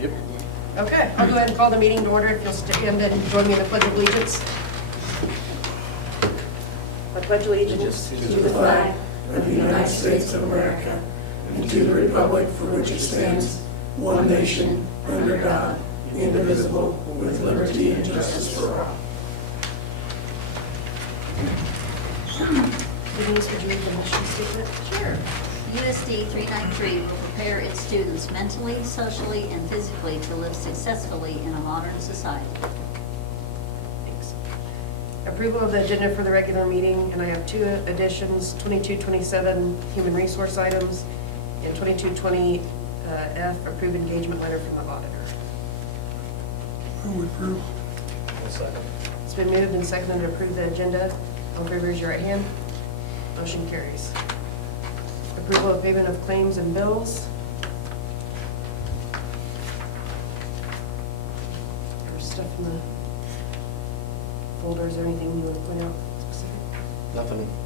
Yep. Okay, I'll go ahead and call the meeting to order. If you'll stand and join me in the Pledge of Allegiance. I pledge allegiance to the flag of the United States of America and to the republic for which it stands, one nation, under God, indivisible, with liberty and justice for all. Denise, would you read the mission statement? Sure. USD 393 will prepare its students mentally, socially, and physically to live successfully in a modern society. Thanks. Approval of the agenda for the regular meeting, and I have two additions, 2227 human resource items, and 2220 F, approved engagement letter from the auditor. Who approve? It's been moved and seconded to approve the agenda. All in favor, raise your right hand. Motion carries. Approval of payment of claims and bills. There's stuff in the folders or anything you want to point out specific?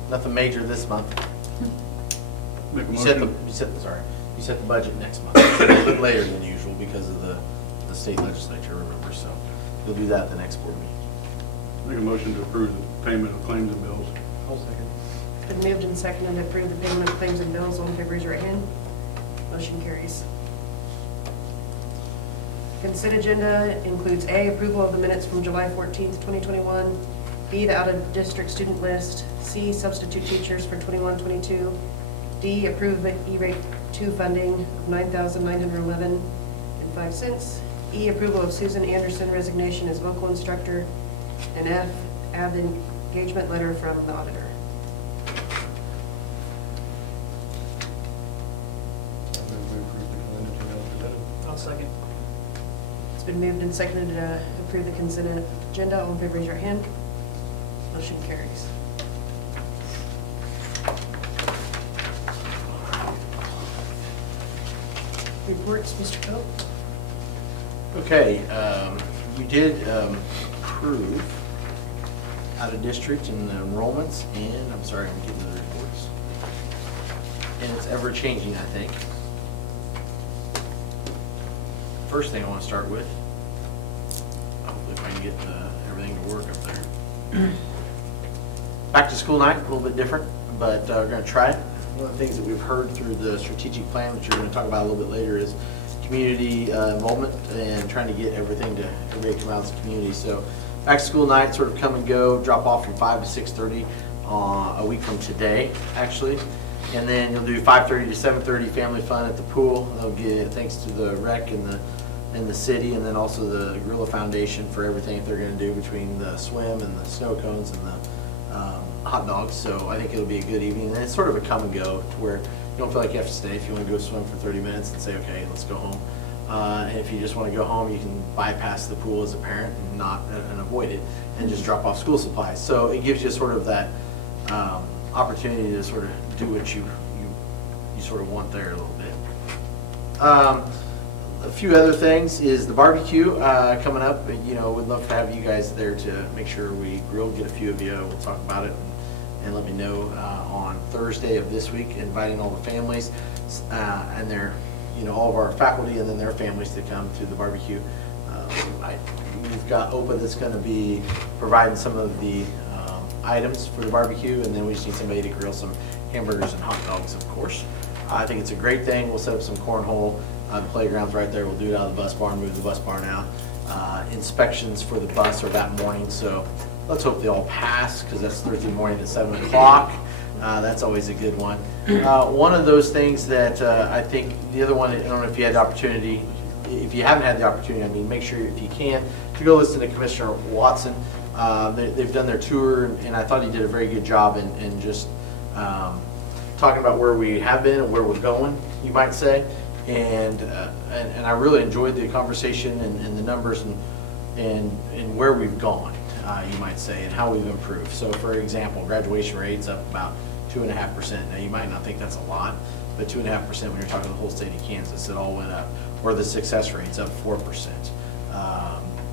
Nothing major this month. Make a You set motion. you set the budget next month. It's a little bit later than usual because of the state legislature, remember, so you'll do that at the next board meeting. Make a motion to approve the payment of claims and bills. It's been moved and seconded to approve the payment of claims and bills. All in favor, raise your right hand. Motion carries. Consent agenda includes A, approval of the minutes from July 14th, 2021, B, the out-of-district student list, C, substitute teachers for 21-22, D, approve E-rate 2 funding of $9,911.05, E, approval of Susan Anderson resignation as vocal instructor, and F, add the engagement letter from the auditor. I'll second. It's been moved and seconded to approve the consent agenda. All in favor, raise your hand. Motion carries. Reports, Mr. Coe? Okay, you did approve out of district and the enrollments, and I'm sorry, I'm getting to the reports. And it's ever changing, I think. First thing I want to start with, hopefully if I can get everything to work up there. Back to school night, a little bit different, but we're going to try it. One of the things that we've heard through the strategic plan, which you're going to talk about a little bit later, is community involvement and trying to get everybody to come out as a community. So back to school night, sort of come and go, drop off from 5 to 6:30 a week from today, actually. And then you'll do 5:30 to 7:30 family fun at the pool. They'll get thanks to the rec and the city, and then also the Gorilla Foundation for everything that they're going to do between the swim and the snow cones and the hot dogs. So I think it'll be a good evening. And it's sort of a come and go to where you don't feel like you have to stay. If you want to go swim for 30 minutes and say, okay, let's go home. And if you just want to go home, you can bypass the pool as a parent and avoid it and just drop off school supplies. So it gives you sort of that opportunity to sort of do what you sort of want there a little bit. A few other things is the barbecue coming up. You know, we'd love to have you guys there to make sure we grill, get a few of you. We'll talk about it and let me know on Thursday of this week, inviting all the families and their, all of our faculty and then their families to come to the barbecue. We've got OPA that's going to be providing some of the items for the barbecue, and then we just need somebody to grill some hamburgers and hot dogs, of course. I think it's a great thing. We'll set up some cornhole. The playground's right there. We'll do it out of the bus barn, move the bus barn out. Inspections for the bus are that morning, so let's hope they all pass, because that's Thursday morning at 7 o'clock. That's always a good one. One of those things that I think, the other one, I don't know if you had the opportunity, if you haven't had the opportunity, I mean, make sure if you can, to go listen to Commissioner Watson. They've done their tour, and I thought he did a very good job in just talking about where we have been and where we're going, you might say. And I really enjoyed the conversation and the numbers and where we've gone, you might say, and how we've improved. So, for example, graduation rates up about 2.5%. Now, you might not think that's a lot, but 2.5% when you're talking the whole state of Kansas, it all went up. Or the success rates up 4%.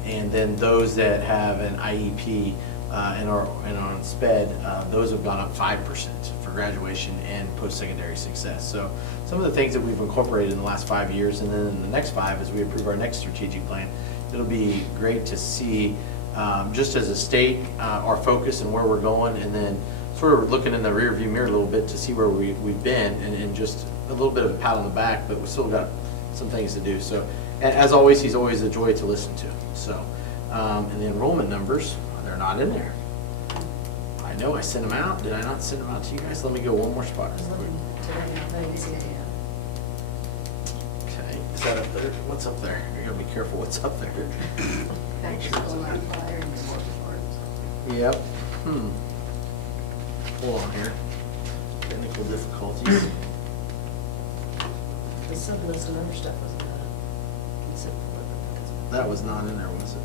And then those that have an IEP and are on SPED, those have gone up 5% for for graduation and post-secondary success. So some of the things that we've incorporated in the last 5 years, and then in the next 5, as we approve our next strategic plan, it'll be great to see, just as a state, our focus and where we're going, and then sort of looking in the rearview mirror a little bit to see where we've been, and just a little bit of a pat on the back, but we've still got some things to do. So, and as always, he's always a joy to listen to. So, and the enrollment numbers, they're not in there. I know I sent them out. Did I not send them out to you guys? Let me go one more spot. I was looking today, I didn't see it yet. Okay, is that up there? What's up there? You gotta be careful what's up there. Back to school, our flyer and the work reports. Yep. Hold on here. Technical difficulties. The sub-list and other stuff was except for That was not in there, was it?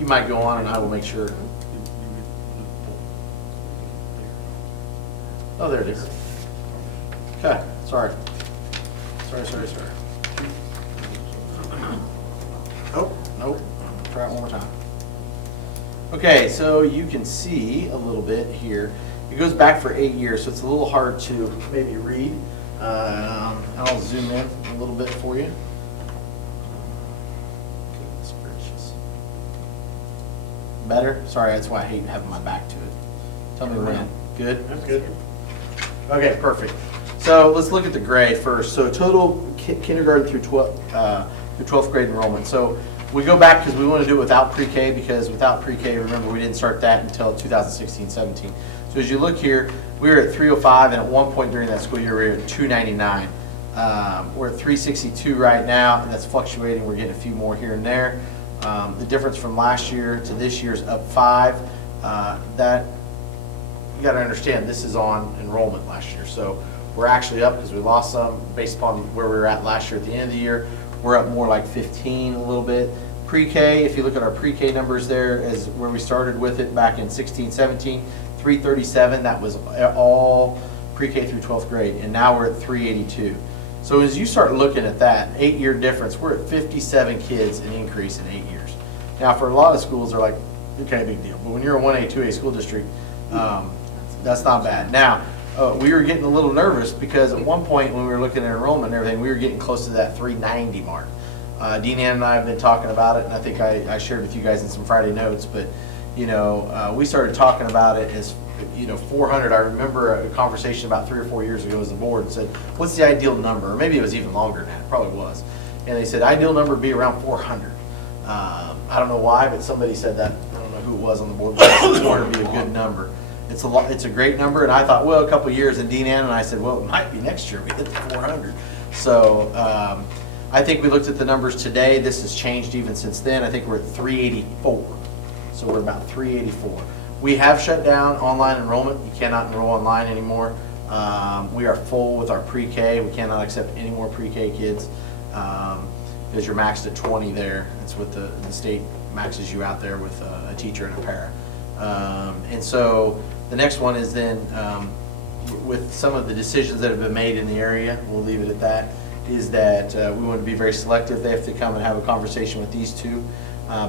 You might go on and I will make sure. Oh, there it is. Okay, sorry. Sorry. Oh, nope. Try it one more time. Okay, so you can see a little bit here. It goes back for 8 years, so it's a little hard to maybe read. I'll zoom in a little bit for you. Goodness gracious. Better? Sorry, that's why I hate having my back to it. Tell me when. Good? That's good. Okay, perfect. So let's look at the grade first. So total kindergarten through 12th grade enrollment. So we go back because we want to do it without pre-K, because without pre-K, remember, we didn't start that until 2016-17. So as you look here, we were at 305, and at one point during that school year, we were at 299. We're at 362 right now, and that's fluctuating. We're getting a few more here and there. The difference from last year to this year is up 5. That, you got to understand, this is on enrollment last year. So we're actually up because we lost some based upon where we were at last year at the end of the year. We're up more like 15 a little bit. Pre-K, if you look at our pre-K numbers there, as where we started with it back in 16-17, 337, that was all pre-K through 12th grade, and now we're at 382. So as you start looking at that 8-year difference, we're at 57 kids an increase in 8 years. Now for a lot of schools, they're like, okay, big deal. But when you're a 1A, 2A school district, that's not bad. Now, we were getting a little nervous because at one point when we were looking at enrollment and everything, we were getting close to that 390 mark. Dean Ann and I have been talking about it, and I think I shared with you guys in some Friday notes, but we started talking about it as 400. I remember a conversation about 3 or 4 years ago as the board and said, what's the ideal number? Or maybe it was even longer than that, it probably was. And they said, ideal number would be around 400. I don't know why, but somebody said that. I don't know who it was on the board, but 400 would be a good number. It's a great number, and I thought, well, a couple of years, and Dean Ann and I said, well, it might be next year we hit the 400. So I think we looked at the numbers today. This has changed even since then. I think we're at 384. So we're about 384. We have shut down online enrollment. You cannot enroll online anymore. We are full with our pre-K. We cannot accept any more pre-K kids because you're maxed at 20 there. That's what the state maxes you out there with a teacher and a para. And so the next one is then, with some of the decisions that have been made in the area, we'll leave it at that, is that we want to be very selective. They have to come and have a conversation with these two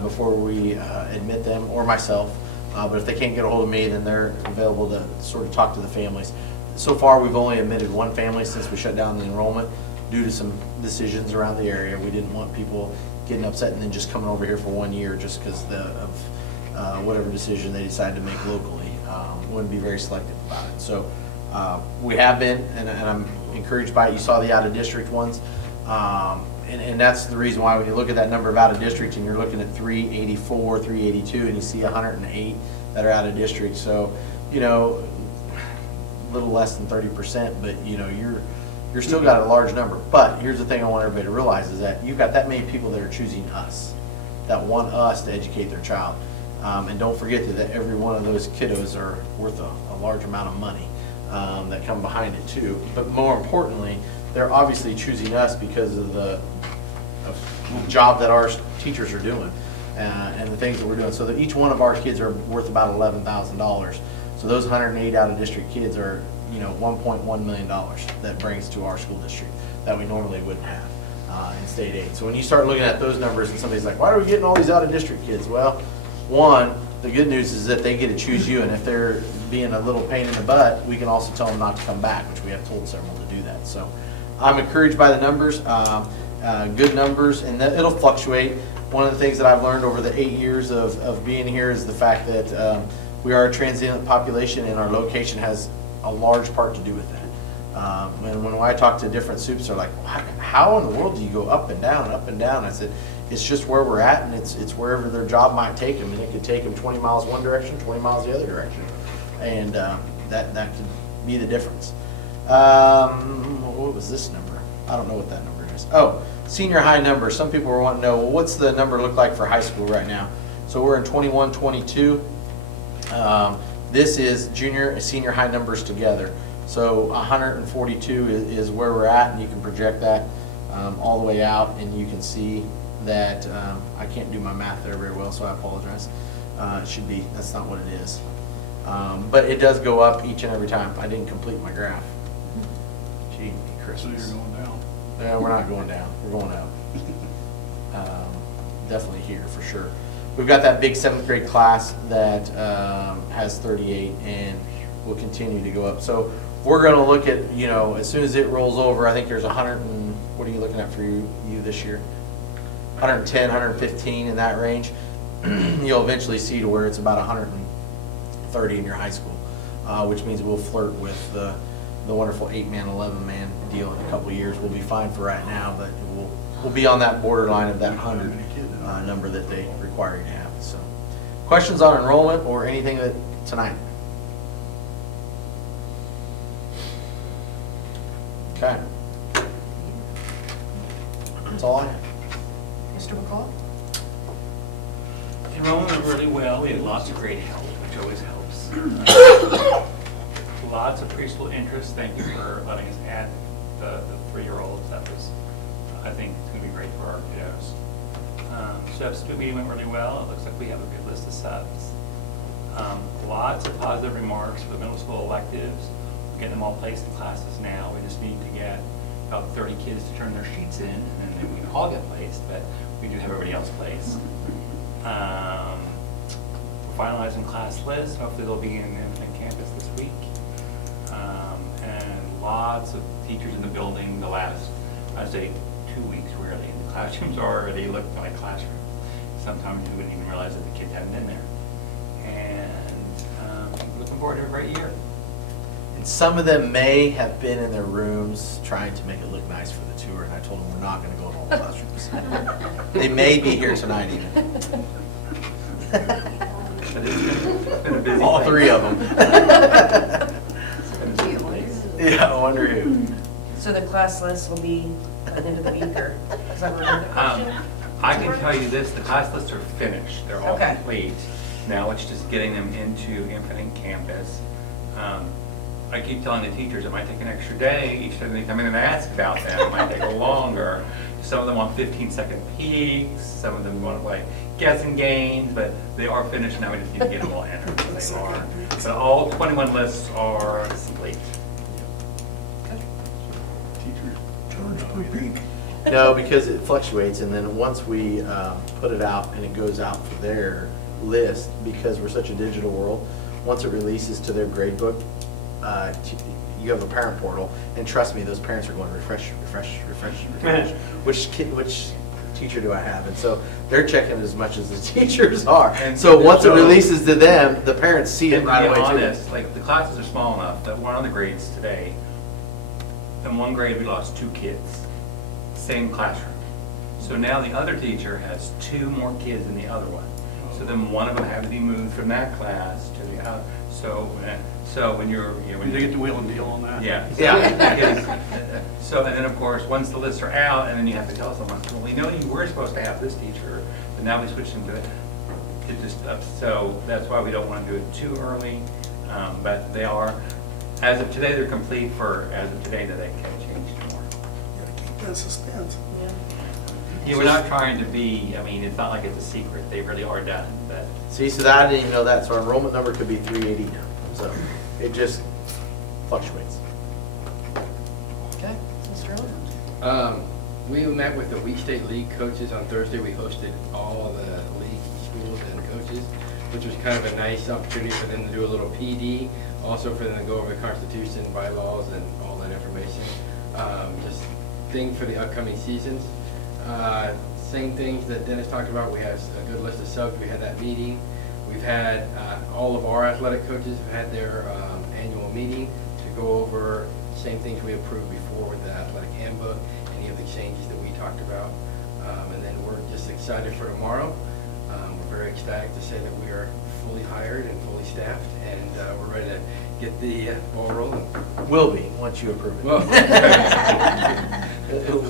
before we admit them, or myself. But if they can't get a hold of me, then they're available to sort of talk to the families. So far, we've only admitted one family since we shut down the enrollment due to some decisions around the area. We didn't want people getting upset and then just coming over here for 1 year just because of whatever decision they decide to make locally. Wouldn't be very selective about it. So we have been, and I'm encouraged by it. You saw the out-of-district ones. And that's the reason why when you look at that number of out-of-district and you're looking at 384, 382, and you see 108 that are out-of-district. So, a little less than 30%, but, you're still got a large number. But here's the thing I want everybody to realize is that you've got that many people that are choosing us, that want us to educate their child. And don't forget that every one of those kiddos are worth a large amount of money that come behind it too. But more importantly, they're obviously choosing us because of the job that our teachers are doing and the things that we're doing. So that each one of our kids are worth about $11,000. So those 108 out-of-district kids are, $1.1 million that brings to our school district that we normally wouldn't have. in state aid. So when you start looking at those numbers and somebody's like, why are we getting all these out-of-district kids? Well, one, the good news is that they get to choose you, and if they're being a little pain in the butt, we can also tell them not to come back, which we have told several to do that. So I'm encouraged by the numbers, good numbers, and that it'll fluctuate. One of the things that I've learned over the 8 years of being here is the fact that we are a transient population, and our location has a large part to do with that. And when I talk to different soups, they're like, how in the world do you go up and down, up and down? I said, it's just where we're at, and it's wherever their job might take them, and it could take them 20 miles one direction, 20 miles the other direction, and that could be the difference. What was this number? I don't know what that number is. Oh, senior high number. Some people were wanting to know, well, what's the number look like for high school right now? So we're in 21, 22. This is junior and senior high numbers together. So 142 is where we're at, and you can project that all the way out, and you can see that I can't do my math there very well, so I apologize. It should be, that's not what it is. But it does go up each and every time. I didn't complete my graph. Gee, So Christmas. you're going down. No, we're not going down, we're going up. Definitely here, for sure. We've got that big 7th grade class that has 38 and will continue to go up. So we're gonna look at, as soon as it rolls over, I think there's 100 and, what are you looking at for you this year? 110, 115 in that range. You'll eventually see to where it's about 130 in your high school, which means we'll flirt with the wonderful 8-man, 11-man deal in a couple of years. We'll be fine for right now, but we'll be on that borderline of that 100 number that they require you to have. So, questions on enrollment or anything that tonight? Okay. That's all I have. Mr. McCall? Enrollment went really well. We had lots of great help, which always helps. Lots of preschool interest. Thank you for letting us add the 3-year-olds. That was, I think it's going to be great for our kiddos. Substitute meeting went really well. It looks like we have a good list of subs. Lots of positive remarks for the middle school electives. We're getting them all placed in classes now. We just need to get about 30 kids to turn their sheets in, and then we can all get placed, but we do have everybody else placed. We're finalizing class lists. Hopefully they'll be in campus this week. And lots of teachers in the building the last, I'd say, 2 weeks really. The classrooms already look like classrooms. Sometimes you wouldn't even realize that the kids hadn't been there. And looking forward to a great year. And some of them may have been in their rooms trying to make it look nice for the tour, and I told them we're not going to go in all the classrooms. They may be here tonight even. But it's been a busy All thing. 3 of them. Yeah, I wonder who. So the class list will be at the end of the week, or is that another question? I can tell you this, the class lists are finished, they're all Okay. complete. Now it's just getting them into Infinite Campus. I keep telling the teachers it might take an extra day each time they come in and ask about them. It might take a little longer. Some of them want 15-second peeks, some of them want like guessing games, but they are finished now. We just need to get them all entered. They are. So all 21 lists are complete. Charge per peak. No, because it fluctuates, and then once we put it out and it goes out for their list, because we're such a digital world, once it releases to their grade book, you have a parent portal, and trust me, those parents are going refresh, refresh, refresh, refresh. Which teacher do I have? And so they're checking as much as the teachers are. And So once it so- releases to them, the parents see it And right to away be too. honest, like the classes are small enough that one of the grades today, in one grade we lost 2 kids, same classroom. So now the other teacher has 2 more kids than the other one. So then one of them had to be moved from that class to the other. So when you're, when They you get the wheel and deal on that. yeah. Yeah. So, and then of course, once the lists are out, and then you have to tell someone, well, we know you were supposed to have this teacher, but now we switched them to it. It just, so that's why we don't want to do it too early. But they are, as of today, they're complete for, as of today, that they can change more. Gotta keep that suspense. Yeah, we're not trying to be, I mean, it's not like it's a secret, they really are done, but. See, so that, I didn't even know that, so our enrollment number could be 380 now, so it just fluctuates. Okay, Mr. Owen? We met with the Wheat State League coaches on Thursday. We hosted all the league schools and coaches, which was kind of a nice opportunity for them to do a little PD, also for them to go over the Constitution, bylaws, and all that information. Just thing for the upcoming seasons. Same things that Dennis talked about. We have a good list of subs. We had that meeting. We've had all of our athletic coaches have had their annual meeting to go over same things we approved before with the athletic handbook, any of the changes that we talked about. And then we're just excited for tomorrow. We're very ecstatic to say that we are fully hired and fully staffed, and we're ready to get the ball rolling. Will be, once you approve it. Well,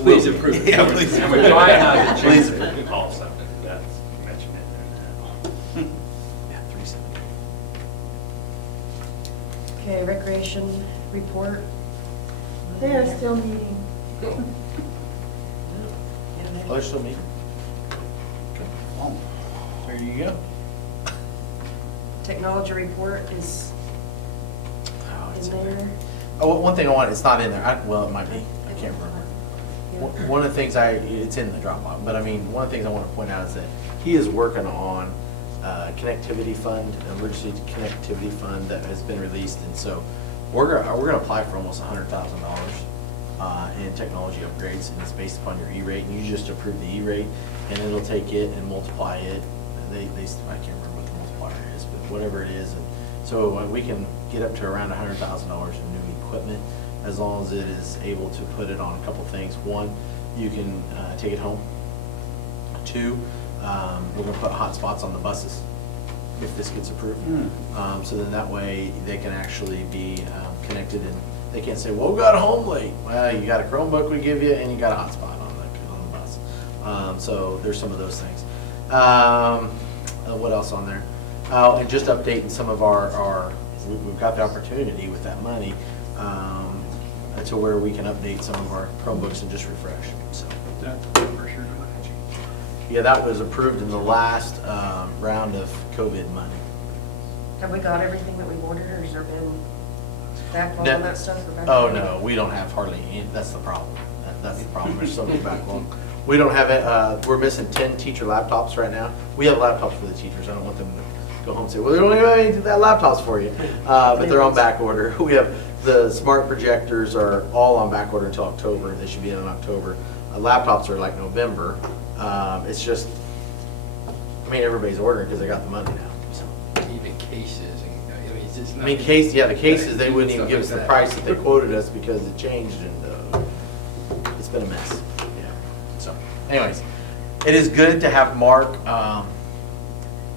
please approve it. Yeah, please And approve we're it. trying not to Please change approve the it. also, that's mentioned it. Yeah, 370. Okay, recreation report. They are still meeting. Oh, they're still meeting? Okay. There you go. Technology report is Oh, it's in in there. there. Oh, one thing I want, it's not in there. Well, it might be. I can't remember. One of the things it's in the Dropbox, but I mean, one of the things I want to point out is that he is working on connectivity fund, emergency connectivity fund that has been released, and so we're gonna apply for almost $100,000 in technology upgrades, and it's based upon your E-rate, and you just approve the E-rate, and it'll take it and multiply it. I can't remember what the multiplier is, but whatever it is, and so we can get up to around $100,000 in new equipment, as long as it is able to put it on a couple things. One, you can take it home. Two, we're gonna put hotspots on the buses if this gets approved. So then that way they can actually be connected, and they can't say, well, we got home late. Well, you got a Chromebook we give you, and you got a hotspot on the bus. So there's some of those things. What else on there? And just updating some of we've got the opportunity with that money to where we can update some of our Chromebooks and just refresh. So yeah, that was approved in the last round of COVID money. Have we got everything that we ordered, or has there been backlog No. on that stuff? or Oh, backlog? no, we don't have hardly any, that's the problem. That's the problem, there's so many backlog. We don't have it, we're missing 10 teacher laptops right now. We have laptops for the teachers, I don't want them to go home and say, well, they don't have any laptops for you. But they're on back order. We have, the smart projectors are all on back order until October, they should be in October. Laptops are like November. It's just, I mean, everybody's ordering because they got the money now, so. Even cases, and, I mean, it's just. I mean, the cases, they wouldn't even give us the price that they quoted us because it changed, and it's been a mess. Yeah. So, anyways, it is good to have Mark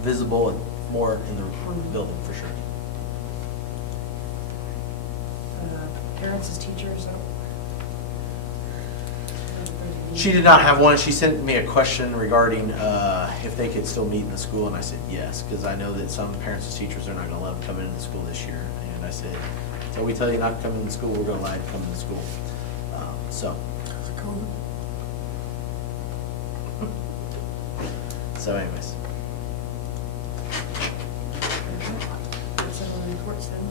visible and more in the building for sure. Parents as teachers, She did not have one. She sent me a question regarding if they could still meet in the school, and I said yes, because I know that some parents and teachers are not going to love coming into school this year. And I said, so we tell you not to come into school, we're going to lie to come into school. So anyways. that's all the reports then.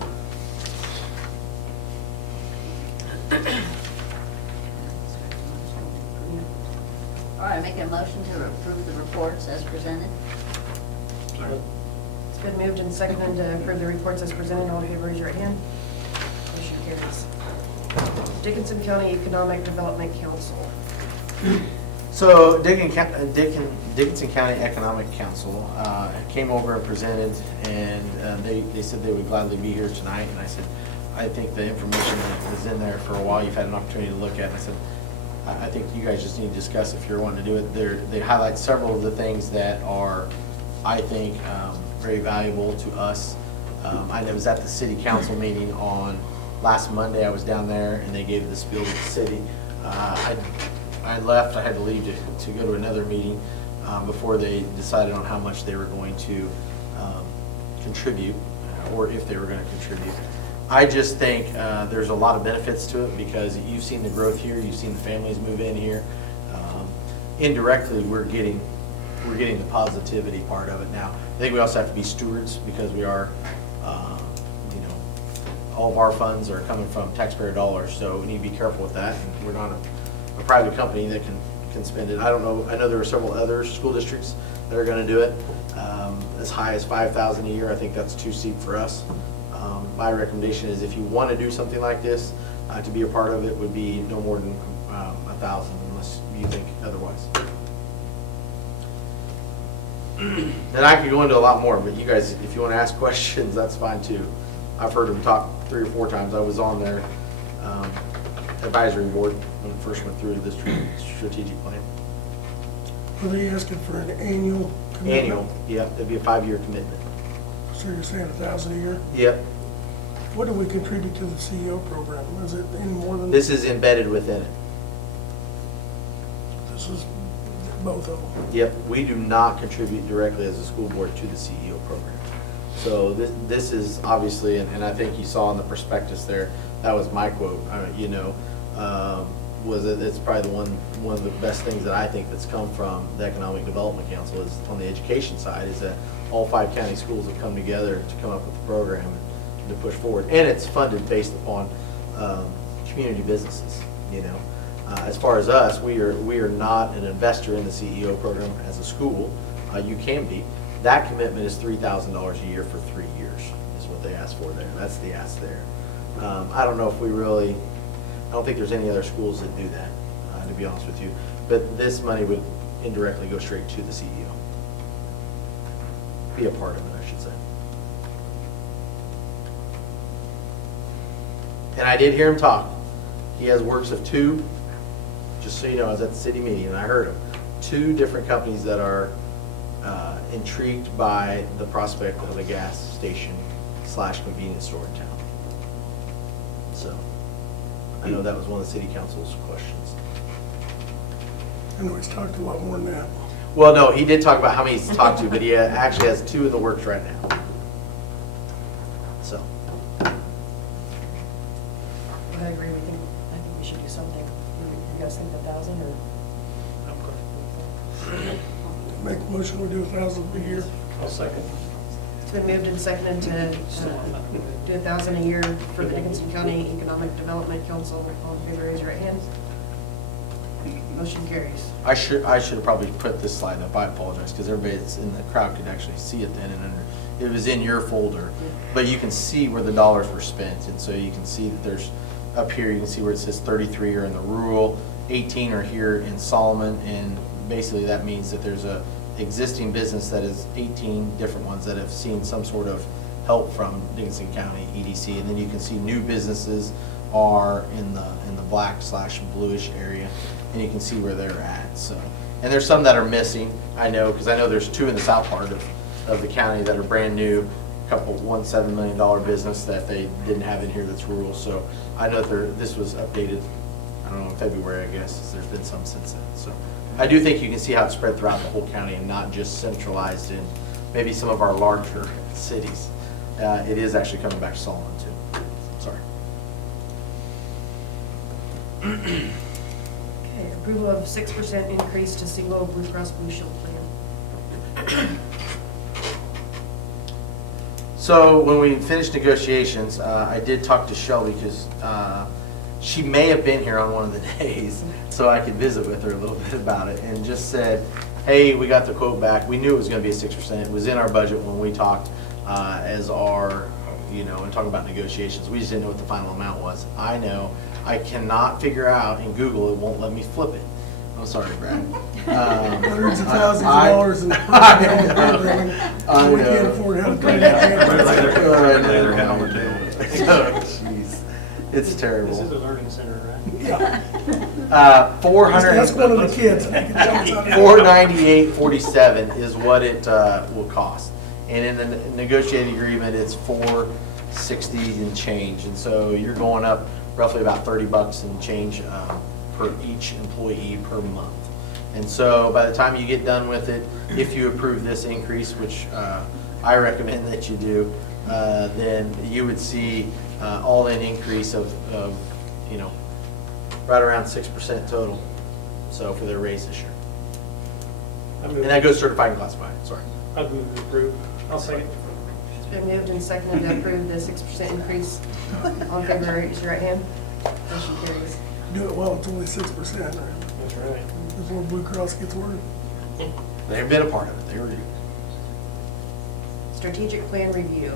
All right, make a motion to approve the reports as presented. It's been moved and seconded to approve the reports as presented. All in favor, raise your right hand. Motion carries. Dickinson County Economic Development Council. So Dickinson County Economic Council came over and presented, and they said they would gladly be here tonight. And I said, I think the information that was in there for a while, you've had an opportunity to look at. And I said, I think you guys just need to discuss if you're wanting to do it. They highlight several of the things that are, I think, very valuable to us. I was at the city council meeting on last Monday. I was down there, and they gave the spiel to the city. I left, I had to leave to go to another meeting before they decided on how much they were going to contribute, or if they were going to contribute. I just think there's a lot of benefits to it, because you've seen the growth here, you've seen the families move in here. Indirectly, we're getting the positivity part of it now. I think we also have to be stewards, because we are, all of our funds are coming from taxpayer dollars, so we need to be careful with that. And we're not a a private company that can spend it. I don't know, I know there are several other school districts that are gonna do it, as high as $5,000 a year. I think that's too steep for us. My recommendation is if you want to do something like this, to be a part of it would be no more than $1,000 unless you think otherwise. And I could go into a lot more, but you guys, if you want to ask questions, that's fine too. I've heard them talk 3 or 4 times. I was on their advisory board when it first went through this strategic plan. Are they asking for an annual commitment? Annual, yeah, it'd be a 5-year commitment. So you're saying $1,000 a year? Yep, What do we contribute to the CEO program? Is it any more than? this is embedded within it. This is both of them. Yep, we do not contribute directly as a school board to the CEO program. So this is obviously, and I think you saw in the prospectus there, that was my quote, was that it's probably one of the best things that I think that's come from the Economic Development Council is on the education side, is that all 5 county schools have come together to come up with the program and to push forward. And it's funded based upon community businesses, As far as us, we are not an investor in the CEO program as a school. You can be. That commitment is $3,000 a year for 3 years is what they asked for there. That's the ask there. I don't know if I don't think there's any other schools that do that, to be honest with you. But this money would indirectly go straight to the CEO. Be a part of it, I should say. And I did hear him talk. He has works of 2, just so you know, I was at the city meeting and I heard him, 2 different companies that are intrigued by the prospect of a gas station / convenience store in town. So, I know that was one of the city council's questions. I know he's talked a lot more than that. Well, no, he did talk about how many he's talked to, but he actually has 2 in the works right now. So, I agree, I think we should do something. You guys think 1,000 or? Make a motion, we do $1,000 a year. I'll second. It's been moved and seconded to do 1,000 a year for the Dickinson County Economic Development Council. All in favor, raise your right hand. Motion carries. I should have probably put this slide up, I apologize, because everybody that's in the crowd could actually see it then, and it was in your folder. But you can see where the dollars were spent, and so you can see that there's, up here, you can see where it says 33 are in the rural, 18 are here in Solomon, and basically that means that there's a existing business that is 18 different ones that have seen some sort of help from Dickinson County EDC, and then you can see new businesses are in the black / bluish area, and you can see where they're at. So, and there's some that are missing, I know, because I know there's 2 in the south part of the county that are brand new, $1.7 million business that they didn't have in here that's rural. So I know this was updated, I don't know, in February, I guess. There's been some since then. So I do think you can see how it's spread throughout the whole county and not just centralized in maybe some of our larger cities. It is actually coming back to Solomon too. Sorry. Okay, approval of 6% increase to single Blue Cross Blue Shield plan. So when we finished negotiations, I did talk to Shelby because she may have been here on one of the days, so I could visit with her a little bit about it, and just said, hey, we got the quote back. We knew it was going to be a 6%. It was in our budget when we talked as our, and talking about negotiations. We just didn't know what the final amount was. I know. I cannot figure out, in Google, it won't let me flip it. I'm sorry, Brad. Hundreds of thousands of dollars in personnel programming. We can't afford to have to pay that. Lay their head on the table. Oh, jeez. It's terrible. This is a learning center, right? Yeah. 400. That's one of the kids. 498.47 is what it will cost, and in the negotiated agreement, it's 460 and change, and so you're going up roughly about $30 and change per each employee per month. And so by the time you get done with it, if you approve this increase, which I recommend that you do, then you would see all-in increase of right around 6% total. So for their raise this year. And that goes certified and classified, sorry. I'll move to approve. I'll second. It's been moved and seconded to approve the 6% increase. All in favor, raise your right hand. Motion carries. do it well, it's only 6%. That's right. Before Blue Cross gets word. They've been a part of it. They were. Strategic plan review.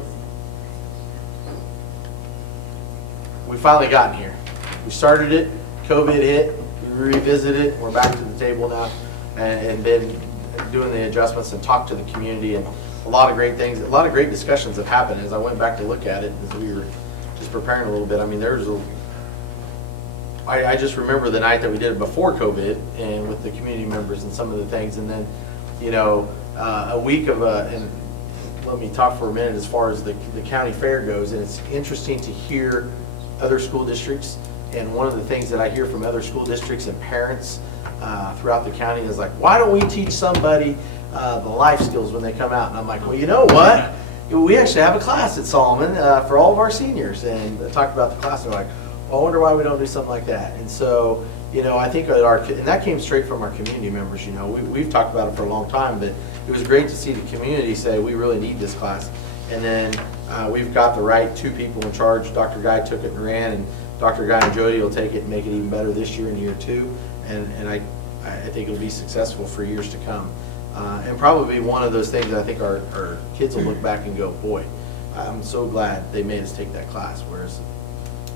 We finally gotten here. We started it, COVID hit, we revisited it, we're back to the table now, and been doing the adjustments and talked to the community, and a lot of great things, a lot of great discussions have happened as I went back to look at it, as we were just preparing a little bit. I mean, I just remember the night that we did it before COVID, and with the community members and some of the things, and then, you know, a week of and let me talk for a minute as far as the county fair goes, and it's interesting to hear other school districts, and one of the things that I hear from other school districts and parents throughout the county is like, why don't we teach somebody the life skills when they come out? And I'm like, well, you know what? We actually have a class at Solomon for all of our seniors, and I talked about the class, and they're like, well, I wonder why we don't do something like that. And so, you know, I think and that came straight from our community members. You know, we've talked about it for a long time, but it was great to see the community say, we really need this class. And then we've got the right two people in charge. Dr. Guy took it and ran, and Dr. Guy and Jody will take it and make it even better this year and year 2. And I think it'll be successful for years to come. And probably one of those things that I think our kids will look back and go, boy, I'm so glad they made us take that class. Whereas,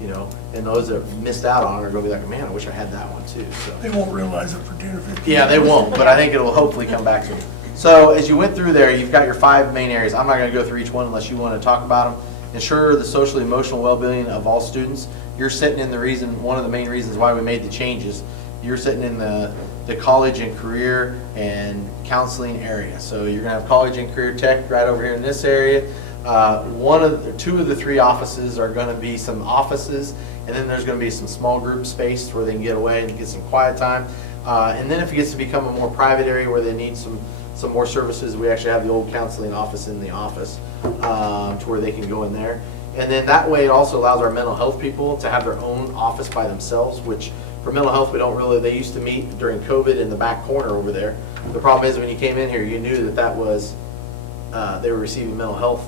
you know, and those that missed out on it are going to be like, man, I wish I had that one too. So They won't realize it for 10 or 15 yeah, they years. won't, but I think it'll hopefully come back to them. So as you went through there, you've got your 5 main areas. I'm not going to go through each one unless you want to talk about them. Ensure the social and emotional well-being of all students. You're sitting in one of the main reasons why we made the changes. You're sitting in the college and career and counseling area. So you're going to have college and career tech right over here in this area. 2 of the 3 offices are going to be some offices, and then there's going to be some small group space where they can get away and get some quiet time. And then if it gets to become a more private area where they need some more services, we actually have the old counseling office in the office to where they can go in there. And then that way it also allows our mental health people to have their own office by themselves, which for mental health, we don't really, they used to meet during COVID in the back corner over there. The problem is when you came in here, you knew that was, they were receiving mental health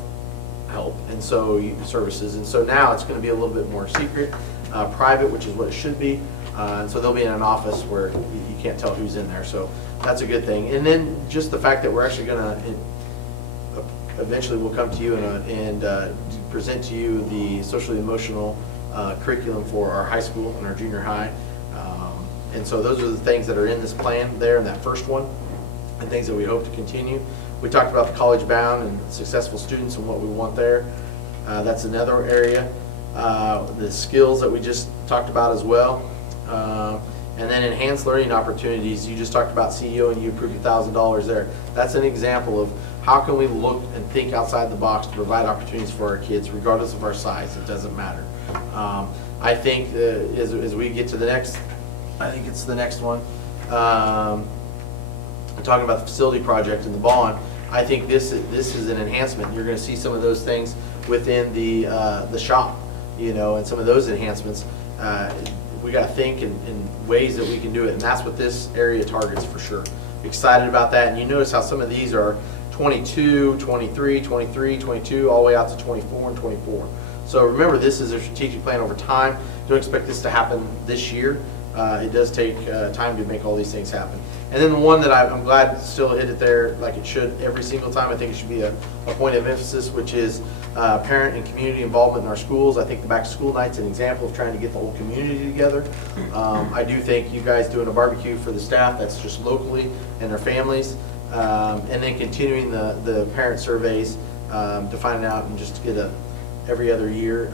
help and so services. And so now it's going to be a little bit more secret, private, which is what it should be. And so they'll be in an office where you can't tell who's in there. So that's a good thing. And then just the fact that we're actually going to, eventually we'll come to you and present to you the social emotional curriculum for our high school and our junior high. And so those are the things that are in this plan there in that first one, and things that we hope to continue. We talked about the college bound and successful students and what we want there. That's another area. The skills that we just talked about as well. And then enhanced learning opportunities. You just talked about CEO and you approved $1,000 there. That's an example of how can we look and think outside the box to provide opportunities for our kids, regardless of our size. It doesn't matter. I think as we get to the next, I think it's the next one. I'm talking about the facility project and the bond. I think this is an enhancement. You're going to see some of those things within the shop, you know, and some of those enhancements. We got to think in ways that we can do it, and that's what this area targets for sure. Excited about that, and you notice how some of these are 22, 23, 23, 22, all the way out to 24 and 24. So remember, this is a strategic plan over time. Don't expect this to happen this year. It does take time to make all these things happen. And then the one that I'm glad still hit it there like it should every single time. I think it should be a point of emphasis, which is parent and community involvement in our schools. I think the back to school night's an example of trying to get the whole community together. I do think you guys doing a barbecue for the staff that's just locally and their families. And then continuing the parent surveys to find out and just get every other year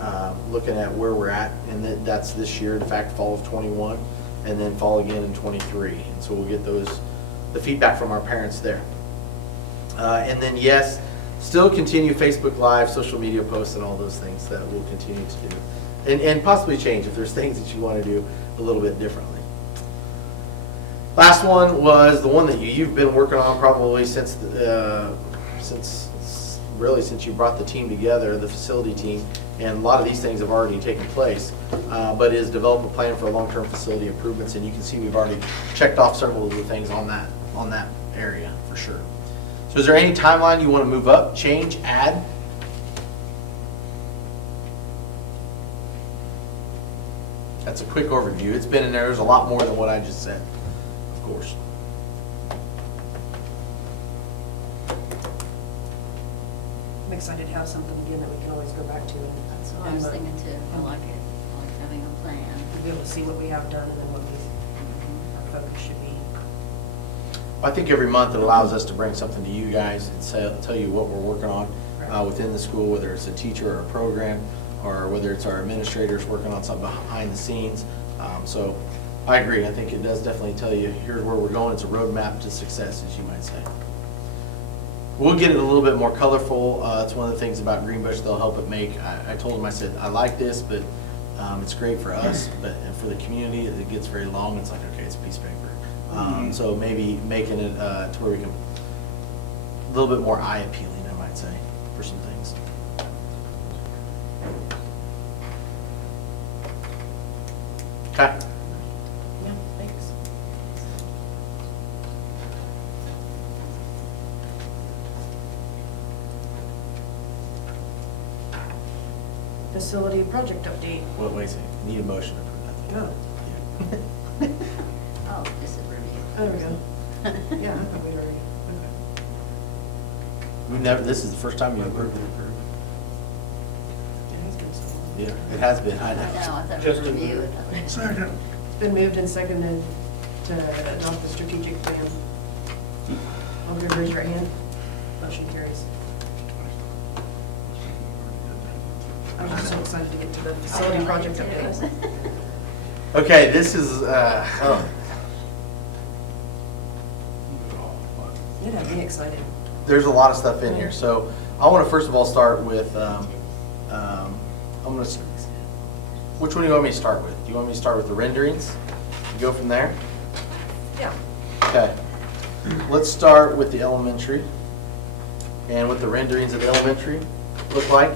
looking at where we're at. And that's this year, in fact, fall of 21. And then fall again in 23. And so we'll get the feedback from our parents there. And then yes, still continue Facebook Live, social media posts, and all those things that we'll continue to do. And possibly change if there's things that you want to do a little bit differently. Last one was the one that you've been working on probably since you brought the team together, the facility team. And a lot of these things have already taken place, but is develop a plan for long-term facility improvements. And you can see we've already checked off several of the things on that area for sure. So is there any timeline you want to move up, change, add? That's a quick overview. It's been in there. There's a lot more than what I just said, of course. I'm excited to have something again that we can always go back to and That's what I was thinking too. I like it, I like having a plan. be able to see what we have done and then what our focus should be. I think every month it allows us to bring something to you guys and tell you what we're working on within the school, whether it's a teacher or a program, or whether it's our administrators working on something behind the scenes. So I agree. I think it does definitely tell you, here's where we're going. It's a roadmap to success, as you might say. We'll get it a little bit more colorful. It's one of the things about Greenbush they'll help it make. I told them, I said, I like this, but it's great for us, but for the community, it gets very long. It's like, okay, it's a piece of paper. So maybe making it to where we can, a little bit more eye appealing, I might say, for some things. Okay. Yeah, thanks. Facility project update. Wait a second. Need a motion to approve that. Oh, Yeah. Oh, this is review. oh, there we go. Yeah, I thought we'd already. We've never, this is the first time you approved it. It has been so long. Yeah, it has been. I know, I thought it Just was a review. minute. Second. It's been moved and seconded to adopt the strategic plan. All good, raise your hand. Motion carries. I was just so excited to get to the facility project update. Okay, this is, oh, It had me excited. there's a lot of stuff in here. So I want to first of all start with, I'm going to, which one do you want me to start with? Do you want me to start with the renderings? Go from there? Yeah. Okay. Let's start with the elementary and what the renderings of the elementary look like.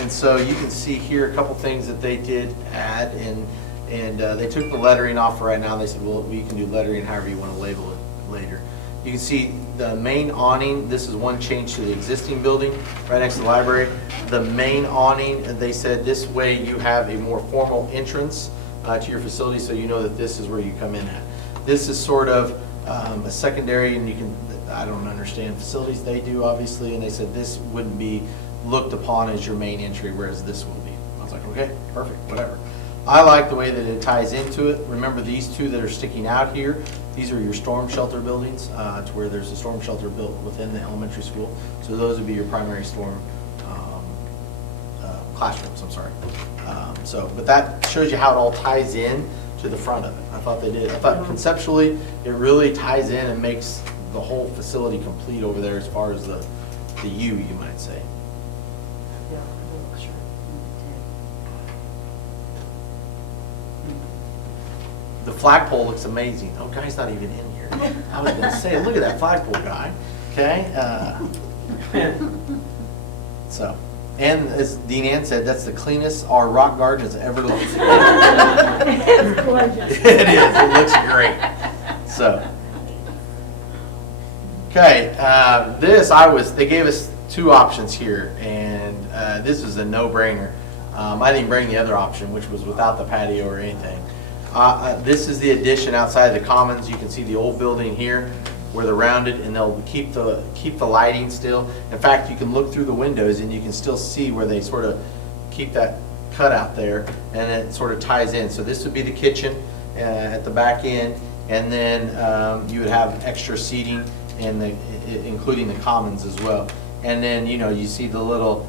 And so you can see here a couple things that they did add, and they took the lettering off for right now. They said, well, we can do lettering however you want to label it later. You can see the main awning. This is one change to the existing building right next to the library. The main awning, they said this way you have a more formal entrance to your facility, so you know that this is where you come in at. This is sort of a secondary, and you can, I don't understand facilities, they do obviously, and they said this wouldn't be looked upon as your main entry, whereas this will be. I was like, okay, perfect, whatever. I like the way that it ties into it. Remember these two that are sticking out here, these are your storm shelter buildings, to where there's a storm shelter built within the elementary school. So those would be your primary storm classrooms, I'm sorry. But that shows you how it all ties in to the front of it. I thought they did. I thought conceptually, it really ties in and makes the whole facility complete over there as far as the U, you might say. Yeah, I think sure. The flagpole looks amazing. Oh, guy's not even in here. I was gonna say, look at that flagpole guy, okay? So, and as Dean Ann said, that's the cleanest our rock garden has ever looked. It's gorgeous. It is, it looks great. So, okay, they gave us two options here, and this is a no-brainer. I didn't bring the other option, which was without the patio or anything. This is the addition outside the commons. You can see the old building here where they're rounded, and they'll keep the lighting still. In fact, you can look through the windows and you can still see where they sort of keep that cutout there, and it sort of ties in. So this would be the kitchen at the back end, and then you would have extra seating, and including the commons as well. And then you see the little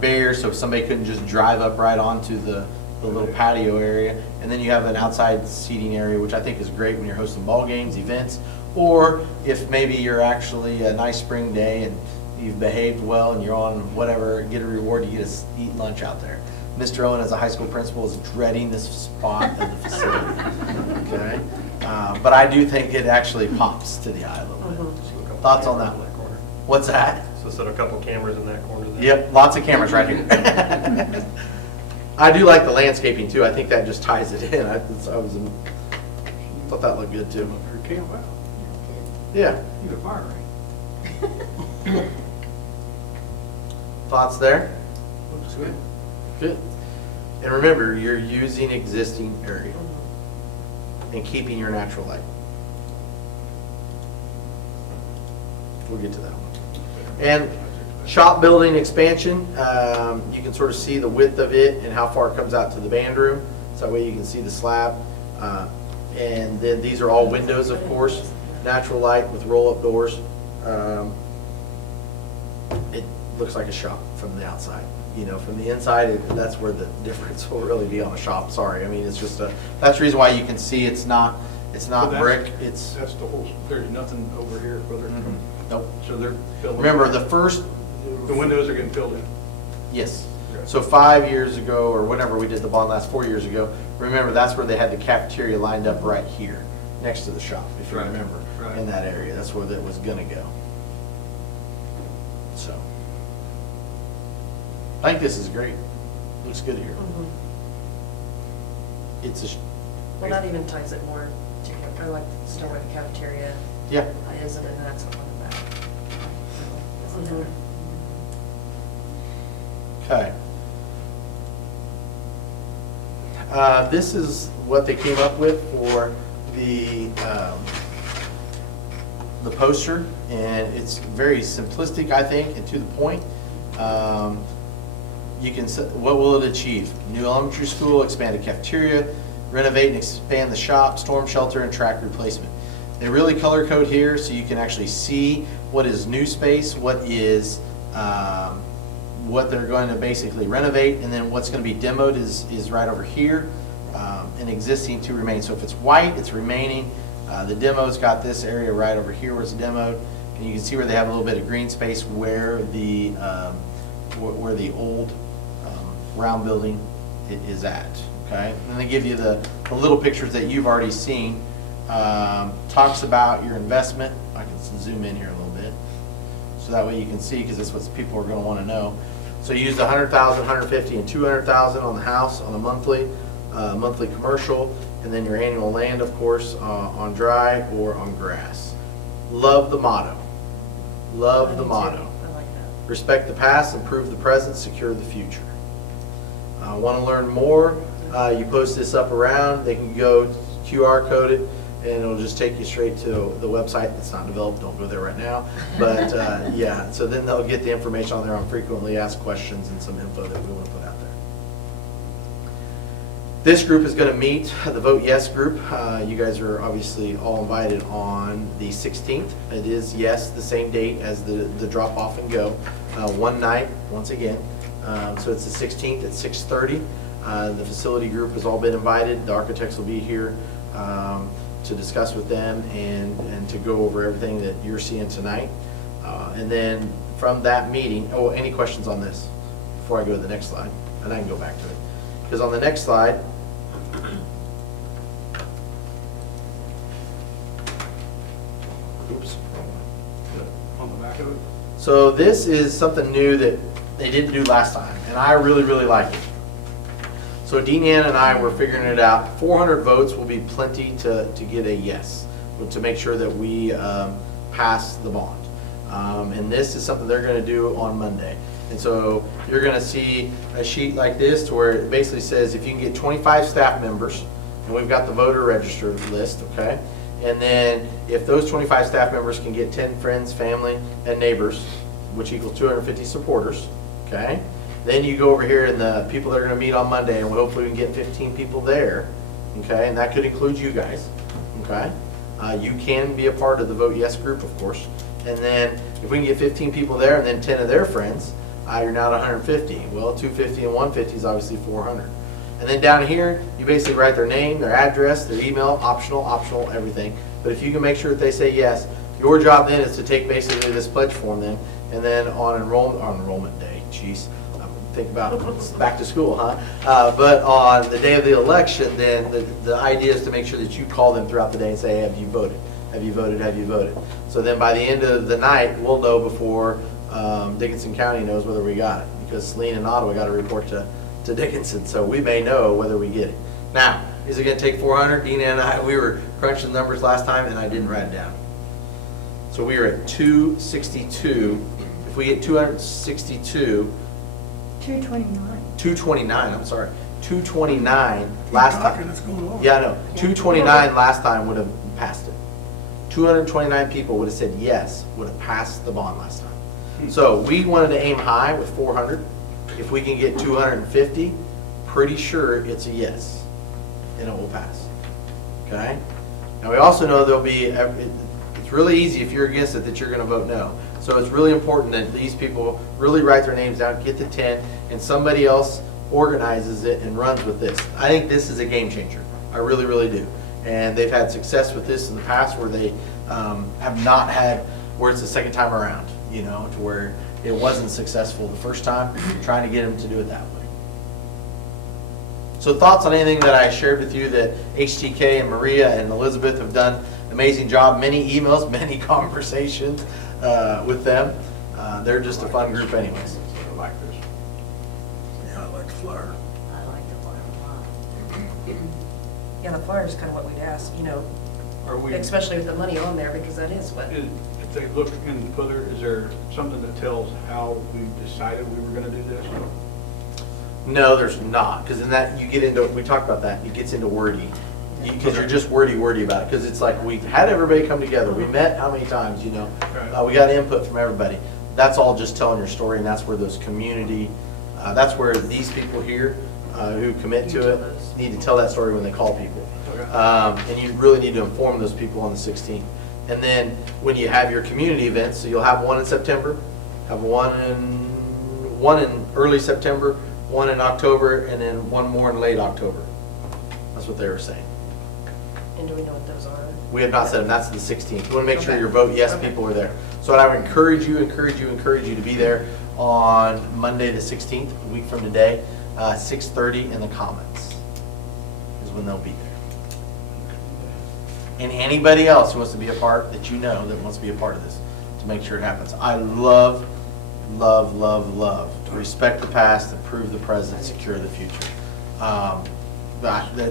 barrier, so if somebody couldn't just drive up right onto the little patio area. And then you have an outside seating area, which I think is great when you're hosting ball games, events, or if maybe you're actually a nice spring day and you've behaved well and you're on whatever, get a reward, you get to eat lunch out there. Mr. Owen, as a high school principal, is dreading this spot of the facility. Okay, but I do think it actually pops to the eye a little bit. Thoughts on that one? What's that? So set a couple cameras in that corner there. Yep, lots of cameras right here. I do like the landscaping too. I think that just ties it in. Thought that looked good too. Camp out. Yeah. You got fire ring. Thoughts there? Looks good. Good. And remember, you're using existing area and keeping your natural light. We'll get to that one. And shop building expansion, you can sort of see the width of it and how far it comes out to the band room. So that way you can see the slab. And then these are all windows, of course, natural light with roll-up doors. It looks like a shop from the outside. You know, from the inside, that's where the difference will really be on a shop. Sorry, I mean, it's just that's the reason why you can see it's not brick. It's That's the whole, there's nothing over here further. nope. So they're building. Remember The windows are getting filled in. Yes. Okay. So 5 years ago, or whenever we did the bond last 4 years ago, remember that's where they had the cafeteria lined up right here, next to the shop, if you Right. remember, Right. in that area. That's where that was gonna go. So, I think this is great. Looks good here. It's a, Well, that even ties it more to, I like the store where the cafeteria yeah. is, and then that's on the back. Mm-hmm. Okay. This is what they came up with for the poster, and it's very simplistic, I think, and to the point. You can, what will it achieve? New elementary school, expanded cafeteria, renovate and expand the shop, storm shelter, and track replacement. They really color code here so you can actually see what is new space, what is what they're going to basically renovate, and then what's going to be demoed is right over here, and existing to remain. So if it's white, it's remaining. The demo's got this area right over here where it's demoed, and you can see where they have a little bit of green space where the old round building is at. Okay, and then they give you the little pictures that you've already seen. Talks about your investment. I can zoom in here a little bit, so that way you can see, because that's what people are going to want to know. So you use 100,000, 150, and 200,000 on the house on a monthly commercial, and then your annual land, of course, on dry or on grass. Love the motto. Love the motto. I like that. Respect the past, improve the present, secure the future. Want to learn more? You post this up around. They can go QR code it, and it'll just take you straight to the website that's not developed. Don't go there right now. But yeah, so then they'll get the information on there on frequently asked questions and some info that we want to put out there. This group is going to meet, the Vote Yes group. You guys are obviously all invited on the 16th. It is, yes, the same date as the drop off and go. One night, once again. So it's the 16th at 6:30. The facility group has all been invited. The architects will be here to discuss with them and to go over everything that you're seeing tonight. And then from that meeting, oh, any questions on this before I go to the next slide? And I can go back to it. Because on the next slide, oops, wrong one. On the back of it? So this is something new that they didn't do last time, and I really, really like it. So Deanne and I were figuring it out. 400 votes will be plenty to get a yes, to make sure that we pass the bond. And this is something they're going to do on Monday. And so you're going to see a sheet like this to where it basically says if you can get 25 staff members, and we've got the voter register list, okay? And then if those 25 staff members can get 10 friends, family, and neighbors, which equals 250 supporters, okay? Then you go over here and the people that are going to meet on Monday, and hopefully we can get 15 people there, okay? And that could include you guys, okay? You can be a part of the Vote Yes group, of course. And then if we can get 15 people there and then 10 of their friends, you're now at 150. Well, 250 and 150 is obviously 400. And then down here, you basically write their name, their address, their email, optional, everything. But if you can make sure that they say yes, your job then is to take basically this pledge form then, and then on enrollment day, geez, think about back to school, huh? But on the day of the election, then the idea is to make sure that you call them throughout the day and say, have you voted? Have you voted? Have you voted? So then by the end of the night, we'll know before Dickinson County knows whether we got it, because Saline and Ottawa got to report to Dickinson, so we may know whether we get it. Now, is it going to take 400? Dina and I, we were crunching numbers last time, and I didn't write it down. So we are at 262. If we get 262, 229. 229, I'm sorry, 229 last Talking, time. it's going on. Yeah, I know. 229 last time would have passed it. 229 people would have said yes, would have passed the bond last time. So we wanted to aim high with 400. If we can get 250, pretty sure it's a yes, and it will pass. Okay? Now, we also know there'll be, it's really easy if you're against it that you're going to vote no. So it's really important that these people really write their names down, get to 10, and somebody else organizes it and runs with this. I think this is a game changer. I really, really do. And they've had success with this in the past where they have not had, where it's the second time around, you know, to where it wasn't successful the first time, trying to get them to do it that way. So thoughts on anything that I shared with you that HTK and Maria and Elizabeth have done an amazing job, many emails, many conversations with them. They're just a fun group anyways. I like this. Yeah, I like the flyer. I like the flyer a lot. Yeah, the flyer is kind of what we'd ask, you know, Are we, especially with the money on there, because that is what. if they look in further, is there something that tells how we decided we were gonna do this? No, there's not, because in that, you get into, we talked about that, it gets into wordy. Because you're just wordy about it, because it's like, we've had everybody come together, we met how many times, you know? We got input from everybody. That's all just telling your story, and that's where those community, that's where these people here who commit to it need to tell that story when they call people. And you really need to inform those people on the 16th. And then when you have your community events, so you'll have one in September, have one in early September, one in October, and then one more in late October. That's what they were saying. And do we know what those are? We have not said them, that's the 16th. You want to make sure Okay. your vote yes Okay. people are there. So I would encourage you to be there on Monday the 16th, a week from today, 6:30 in the Commons is when they'll be there. And anybody else who wants to be a part, that you know that wants to be a part of this, to make sure it happens. I love to respect the past, improve the present, secure the future.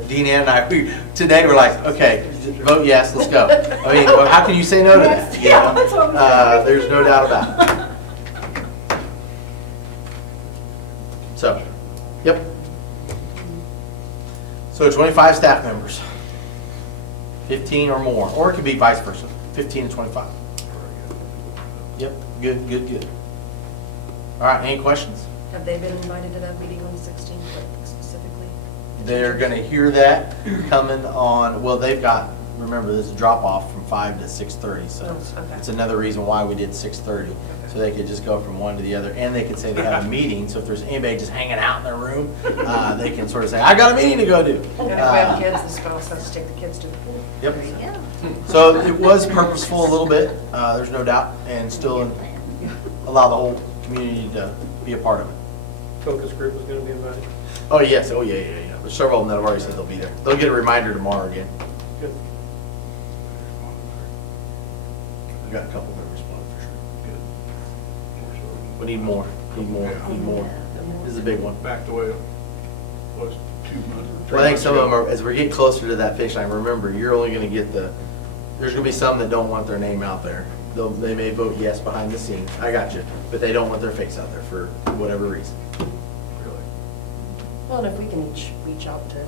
Dean and I, today we're like, okay, vote yes, let's go. I mean, well, how can you say no to that? You Yeah, know? that's what I'm saying. There's no doubt about it. So, yep. So 25 staff members, 15 or more, or it could be vice versa, 15 and 25. Yep, good. All right, any questions? Have they been invited to that meeting on the 16th, like specifically? They're gonna hear that coming on, well, they've got, remember, there's a drop off from 5 to 6:30, so Oh, okay. it's another reason why we did 6:30. So they could just go from one to the other, and they could say they have a meeting, so if there's anybody just hanging out in their room, they can sort of say, I got a meeting to go to. And if we have kids, the spouse has to take the kids to the pool. Yep. There you go. So it was purposeful a little bit, there's no doubt, and still allow the whole community to be a part of it. Focus group is gonna be invited. Oh, yes, oh, yeah. There's several of them that have already said they'll be there. They'll get a reminder tomorrow again. Good. We've got a couple that responded for sure. Good. We need more. This is a big one. Back the way it was 2 months. Well, I think some of them are, as we're getting closer to that finish line, remember, you're only gonna get there's gonna be some that don't want their name out there. They may vote yes behind the scenes, I got you, but they don't want their face out there for whatever reason. Really. Well, and if we can each reach out to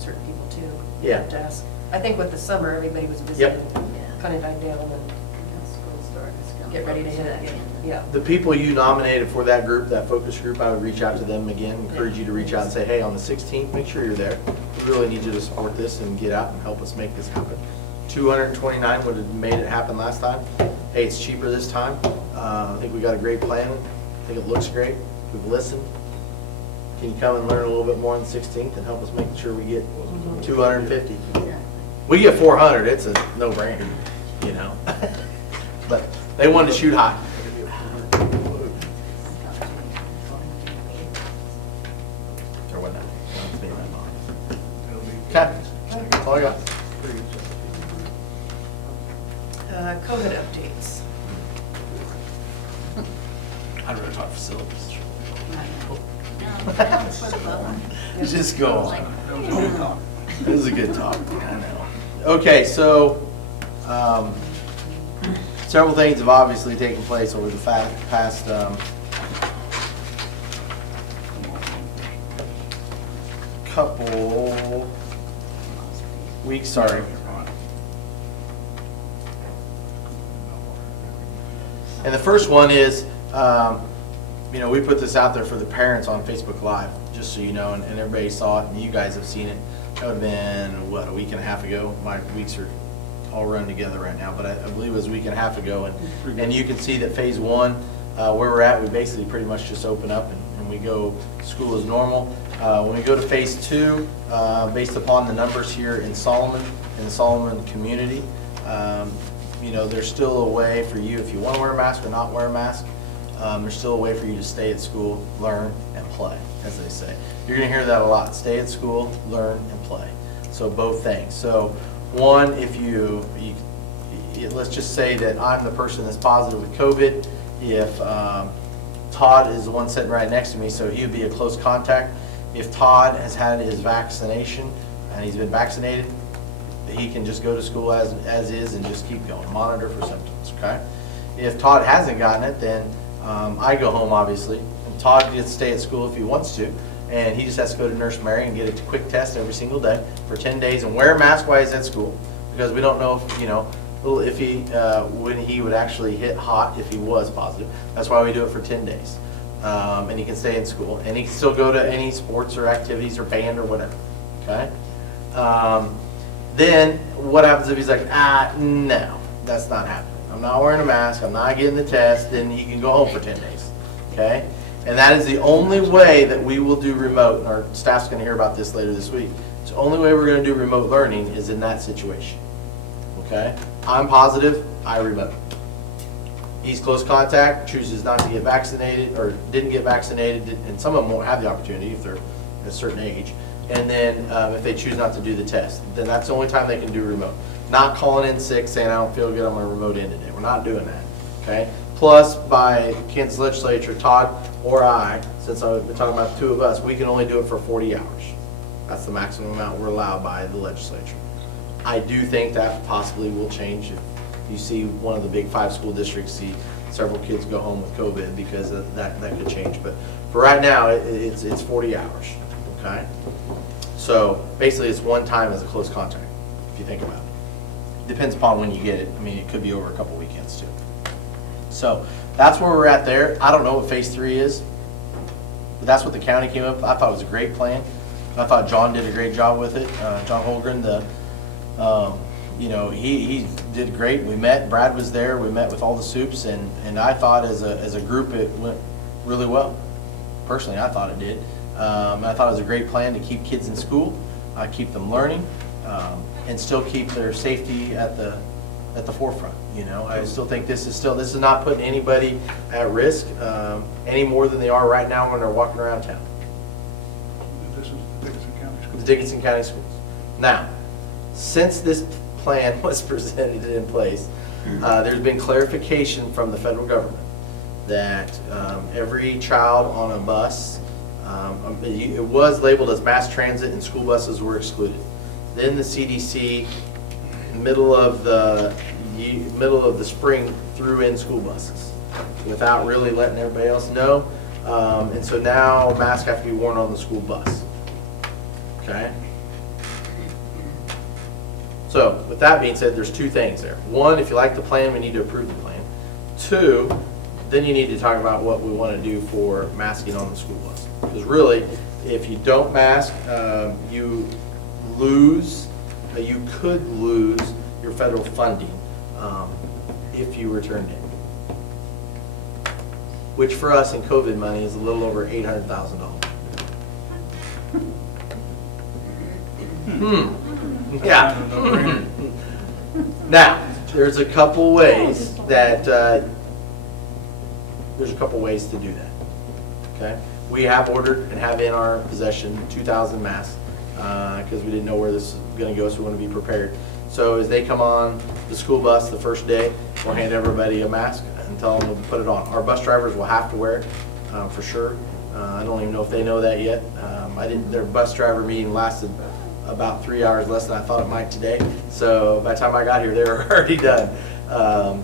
certain people too. Yeah. To ask. I think with the summer, everybody was busy Yep. and kind of died down and School started. get ready to hit it again. Yeah. The people you nominated for that group, that focus group, I would reach out to them again, encourage you to reach out and say, hey, on the 16th, make sure you're there. We really need you to support this and get out and help us make this happen. 229 would have made it happen last time. Hey, it's cheaper this time. I think we got a great plan. I think it looks great. We've listened. Can you come and learn a little bit more on the 16th and help us make sure we get 250? We get 400, it's a no-brainer, you know? But they wanted to shoot high. Or whatnot. Okay, that's all I got. COVID updates. I'd rather talk facilities. No, that was for the vote. Just go Like, on. It was a good talk, I know. Okay, so, several things have obviously taken place over the past, couple weeks, sorry. And the first one is, we put this out there for the parents on Facebook Live, just so you know, and everybody saw it, and you guys have seen it. That would have been, what, a week and a half ago? My weeks are all run together right now, but I believe it was a week and a half ago. And you can see that phase one, where we're at, we basically pretty much just open up and we go school as normal. When we go to phase two, based upon the numbers here in the Solomon community, there's still a way for you, if you want to wear a mask or not wear a mask, there's still a way for you to stay at school, learn, and play, as they say. You're going to hear that a lot. Stay at school, learn, and play. So both things. So one, if let's just say that I'm the person that's positive with COVID. If Todd is the one sitting right next to me, so he would be a close contact. If Todd has had his vaccination and he's been vaccinated, he can just go to school as is and just keep going, monitor for symptoms, okay? If Todd hasn't gotten it, then I go home, obviously, and Todd gets to stay at school if he wants to, and he just has to go to Nurse Mary and get a quick test every single day for 10 days and wear a mask while he's at school, because we don't know if, little iffy when he would actually hit hot if he was positive. That's why we do it for 10 days. And he can stay in school, and he can still go to any sports or activities or band or whatever, okay? Then what happens if he's like, no, that's not happening. I'm not wearing a mask, I'm not getting the test, then he can go home for 10 days, okay? And that is the only way that we will do remote, and our staff's gonna hear about this later this week. It's the only way we're gonna do remote learning is in that situation, okay? I'm positive, I remote. He's close contact, chooses not to get vaccinated, or didn't get vaccinated, and some of them won't have the opportunity if they're at a certain age. And then if they choose not to do the test, then that's the only time they can do remote. Not calling in sick, saying I don't feel good, I'm going to remote in today. We're not doing that, okay? Plus, by Kansas legislature, Todd or I, since I've been talking about the two of us, we can only do it for 40 hours. That's the maximum amount we're allowed by the legislature. I do think that possibly will change if you see one of the big 5 school districts see several kids go home with COVID, because that could change. But for right now, it's 40 hours, okay? So basically it's one time as a close contact, if you think about it. Depends upon when you get it. I mean, it could be over a couple weekends too. So that's where we're at there. I don't know what phase 3 is, but that's what the county came up with. I thought it was a great plan. I thought John did a great job with it. John Holgren, he did great. We met, Brad was there, we met with all the soups, and I thought as a group it went really well. Personally, I thought it did. I thought it was a great plan to keep kids in school, keep them learning, and still keep their safety at the forefront. I still think this is not putting anybody at risk any more than they are right now when they're walking around town. This is the Dickinson County School. The Dickinson County Schools. Now, since this plan was presented in place, there's been clarification from the federal government that every child on a bus, it was labeled as mass transit and school buses were excluded. Then the CDC, middle of the spring, threw in school buses without really letting everybody else know. And so now masks have to be worn on the school bus. Okay? So with that being said, there's 2 things there. 1, if you like the plan, we need to approve the plan. 2, then you need to talk about what we want to do for masking on the school bus. Because really, if you don't mask, you could lose your federal funding if you returned in. Which for us in COVID money is a little over $800,000. Yeah. Now, there's a couple ways to do that. Okay? We have ordered and have in our possession 2,000 masks because we didn't know where this is going to go, so we want to be prepared. So as they come on the school bus the first day, we'll hand everybody a mask and tell them to put it on. Our bus drivers will have to wear it for sure. I don't even know if they know that yet. Their bus driver meeting lasted about 3 hours less than I thought it might today. So by the time I got here, they were already done.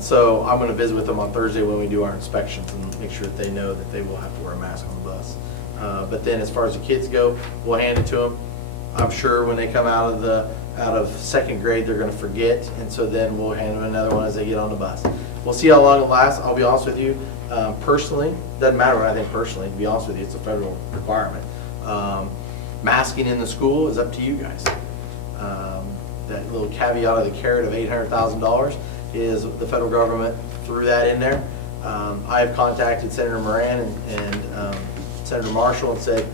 So I'm going to visit with them on Thursday when we do our inspections and make sure that they know that they will have to wear a mask on the bus. But then as far as the kids go, we'll hand it to them. I'm sure when they come out of second grade, they're gonna forget, and so then we'll hand them another one as they get on the bus. We'll see how long it lasts. I'll be honest with you, personally, doesn't matter what I think personally, to be honest with you, it's a federal requirement. Masking in the school is up to you guys. That little caveat of the carrot of $800,000 is the federal government threw that in there. I have contacted Senator Moran and Senator Marshall and said,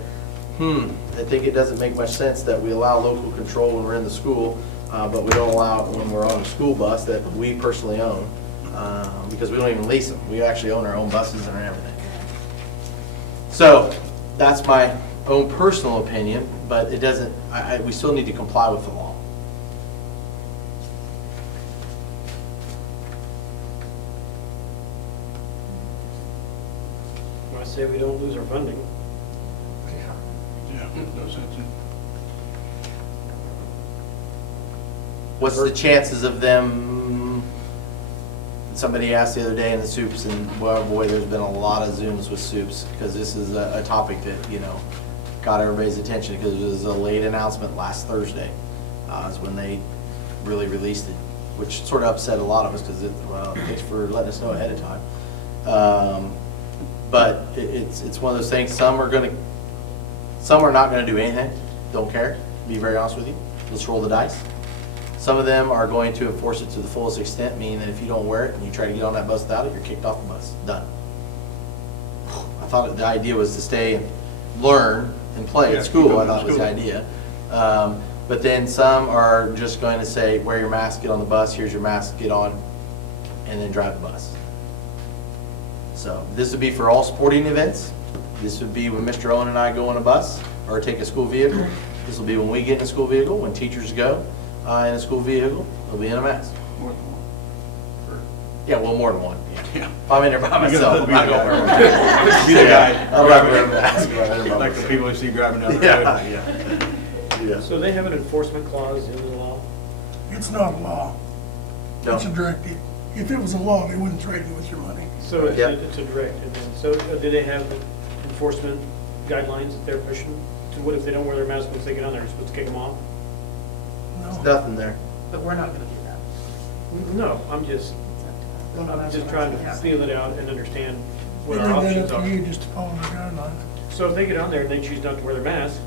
I think it doesn't make much sense that we allow local control when we're in the school, but we don't allow it when we're on a school bus that we personally own, because we don't even lease them. We actually own our own buses and everything. So that's my own personal opinion, but it doesn't, we still need to comply with the law. I say we don't lose our funding. Yeah, no sense in. What's the chances of them, somebody asked the other day in the soups, and well, boy, there's been a lot of Zooms with soups, because this is a topic that, got everybody's attention, because it was a late announcement last Thursday, is when they really released it, which sort of upset a lot of us, because thanks for letting us know ahead of time. But it's one of those things, some are not gonna do anything, don't care, be very honest with you, let's roll the dice. Some of them are going to enforce it to the fullest extent, meaning that if you don't wear it and you try to get on that bus without it, you're kicked off the bus, done. I thought the idea was to stay and learn and play Yeah, at school, I keep thought going was to the school. idea. But then some are just going to say, wear your mask, get on the bus, here's your mask, get on, and then drive the bus. So this would be for all sporting events. This would be when Mr. Owen and I go on a bus or take a school vehicle. This will be when we get in a school vehicle, when teachers go in a school vehicle, they'll be in a mask. More than one. Yeah, well, more than one. Yeah. If I'm in there by You're myself, gonna I'm not be going the to guy. wear a mask. Be the guy. I'm not wearing a mask. if I'm in there by Like the myself. people you see driving down the road. Yeah. So they have an enforcement clause in the law? It's not a law. No. It's a directive. If it was a law, they wouldn't trade you with your money. So it's Yep. it's a directive. And so do they have enforcement guidelines that they're pushing? So what if they don't wear their mask once they get on there? Are you supposed to kick them off? There's No. nothing there. But we're not gonna do that. No, I'm just trying to feel it out and understand They what leave our that options up are. to you just to follow the guidelines. So if they get on there and they choose not to wear their mask,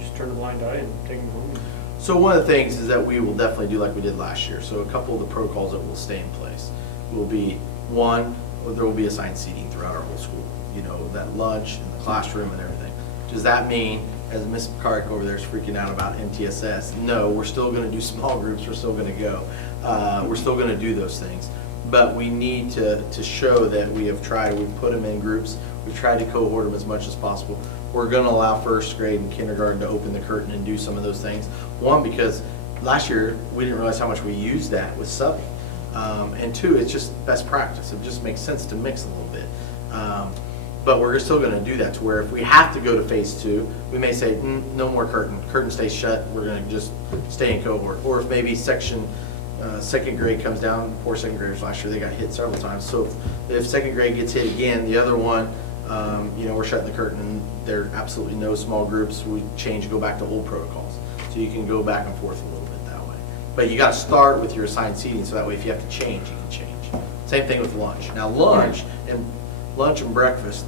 just turn a blind eye and take them home. So one of the things is that we will definitely do like we did last year. So a couple of the protocols that will stay in place will be, one, there will be assigned seating throughout our whole school. That lunch and the classroom and everything. Does that mean, as Ms. McCarrick over there is freaking out about MTSS, no, we're still gonna do small groups, we're still gonna go. We're still gonna do those things. But we need to show that we have tried, we've put them in groups, we've tried to cohort them as much as possible. We're gonna allow first grade and kindergarten to open the curtain and do some of those things. One, because last year, we didn't realize how much we used that with subbing. And two, it's just best practice, it just makes sense to mix a little bit. But we're still gonna do that to where if we have to go to phase 2, we may say, no more curtain stays shut, we're gonna just stay in cohort. Or if maybe second grade comes down, poor second graders last year, they got hit several times. So if second grade gets hit again, the other one, we're shutting the curtain and there are absolutely no small groups. We go back to old protocols. So you can go back and forth a little bit that way. But you gotta start with your assigned seating so that way if you have to change, you can change. Same thing with lunch. Now lunch and breakfast,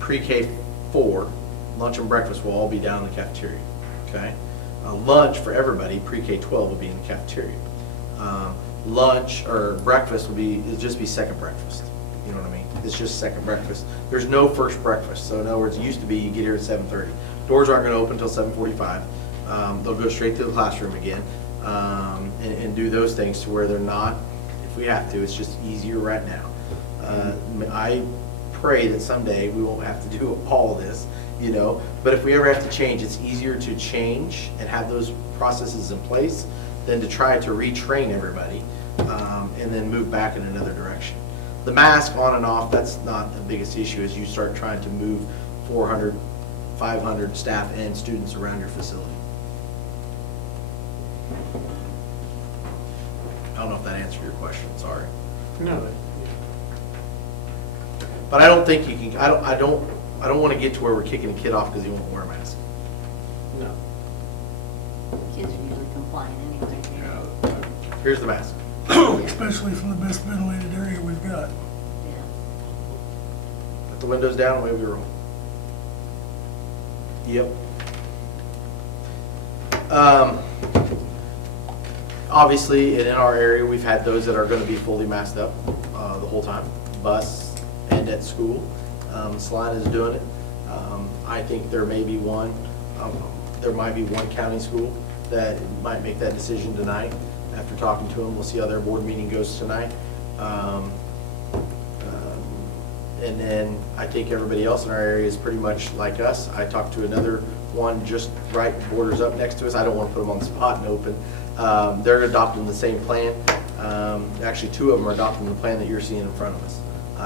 pre-K 4, lunch and breakfast will all be down in the cafeteria, okay? Lunch for everybody, pre-K 12 will be in the cafeteria. Lunch or breakfast it'll just be second breakfast. You know what I mean? It's just second breakfast. There's no first breakfast. So in other words, it used to be you get here at 7:30. Doors aren't gonna open until 7:45. They'll go straight to the classroom again, and do those things to where they're not, if we have to, it's just easier right now. I pray that someday we won't have to do all of this, but if we ever have to change, it's easier to change and have those processes in place than to try to retrain everybody and then move back in another direction. The mask on and off, that's not the biggest issue as you start trying to move 400, 500 staff and students around your facility. I don't know if that answered your question, sorry. No, But I don't think you can, I don't want to get to where we're kicking a kid off because he won't wear a mask. no. kids are usually compliant anyway. Here's the mask. Especially from the best ventilated area we've got. Yeah. Put the windows down, away we roll. Yep. Obviously, in our area, we've had those that are going to be fully masked up the whole time, bus and at school. Salina's doing it. I think there may be one, there might be one county school that might make that decision tonight. After talking to them, we'll see how their board meeting goes tonight. And then I think everybody else in our area is pretty much like us. I talked to another one just right borders up next to us. I don't want to put them on the spot and open. They're adopting the same plan. Actually, two of them are adopting the plan that you're seeing in front of us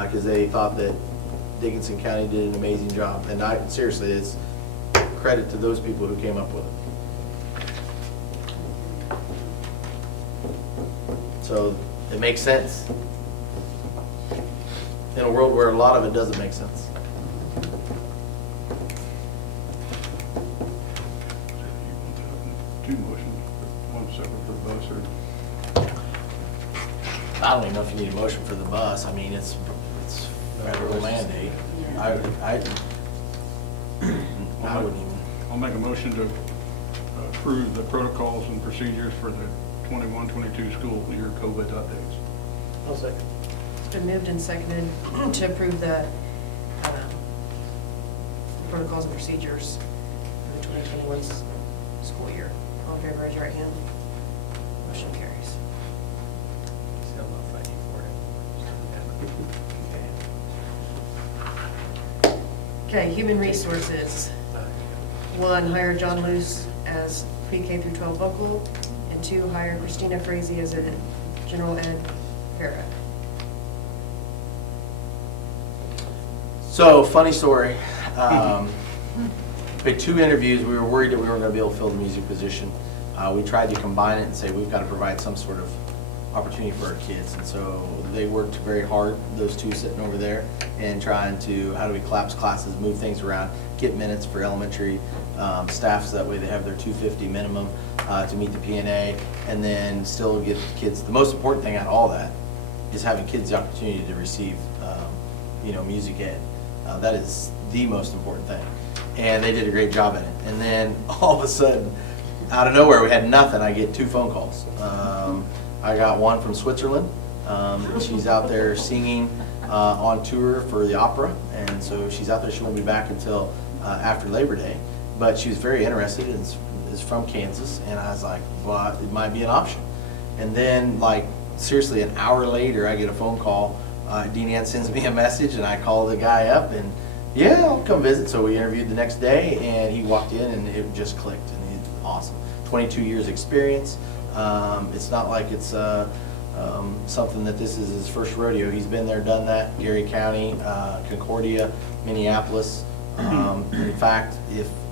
because they thought that Dickinson County did an amazing job. And seriously, it's credit to those people who came up with it. So it makes sense in a world where a lot of it doesn't make sense. Two motions, one separate for the bus or? I don't even know if you need a motion for the bus. I mean, it's federal mandate. I wouldn't even. I'll make a motion to approve the protocols and procedures for the 21-22 school year COVID updates. I'll second. It's been moved and seconded to approve the protocols and procedures for the 2021 school year. All in favor, raise your right hand. Motion carries. Still not fighting for it. Okay, human resources. 1, hire John Luce as pre-K through 12 vocal, and 2, hire Christina Frazee as a general ed para. So, funny story. We had 2 interviews. We were worried that we weren't going to be able to fill the music position. We tried to combine it and say we've got to provide some sort of opportunity for our kids. And so they worked very hard, those 2 sitting over there, and trying to, how do we collapse classes, move things around, get minutes for elementary staff so that way they have their 250 minimum to meet the P&A, and then still get kids. The most important thing out of all that is having kids the opportunity to receive music ed. That is the most important thing. And they did a great job at it. And then all of a sudden, out of nowhere, we had nothing. I get 2 phone calls. I got one from Switzerland. She's out there singing on tour for the opera. And so she's out there. She won't be back until after Labor Day. But she was very interested and is from Kansas. And I was like, well, it might be an option. And then, like, seriously, an hour later, I get a phone call. Dean Ann sends me a message, and I call the guy up, and yeah, I'll come visit. So we interviewed the next day, and he walked in, and it just clicked, and he's awesome. 22 years experience. It's not like it's something that this is his first rodeo. He's been there, done that. Gary County, Concordia, Minneapolis. In fact,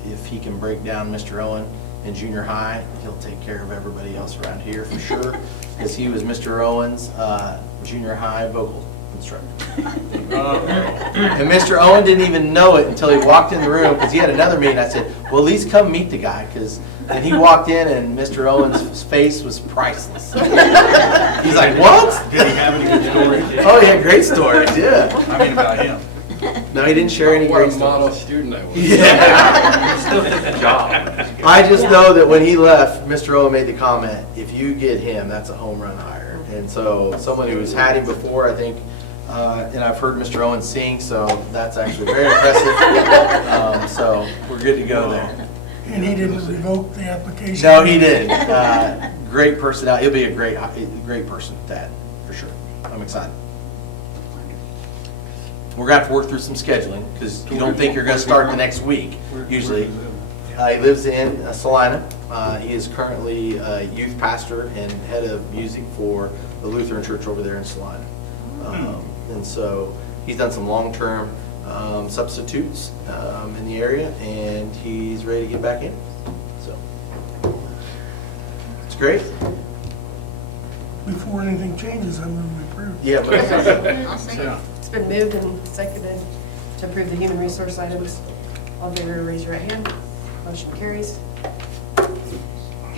if he can break down Mr. Owen in junior high, he'll take care of everybody else around here for sure, because he was Mr. Owen's junior high vocal instructor. And Mr. Owen didn't even know it until he walked in the room, because he had another meeting. I said, well, at least come meet the guy, and he walked in, and Mr. Owen's face was priceless. He's like, what? Did he have any good stories? Oh, he had great stories, yeah. I mean, about him. No, he didn't share any What great a model stories. student I was. Yeah. Still did the job. I just know that when he left, Mr. Owen made the comment, if you get him, that's a home run hire. And so someone who's had him before, I think, and I've heard Mr. Owen sing, so that's actually very impressive. So we're good to go there. And he didn't revoke the application? No, he didn't. Great personality. He'll be a great person, Dad, for sure. I'm excited. We're going to have to work through some scheduling, because you don't think you're going to start the next week, usually. He lives in Salina. He is currently a youth pastor and head of music for the Lutheran Church over there in Salina. And so he's done some long-term substitutes in the area, and he's ready to get back in. So it's great. Before anything changes, I'm going to approve. Yeah, but I'll say. Yeah. It's been moved and seconded to approve the human resource items. All in favor, raise your right hand. Motion carries.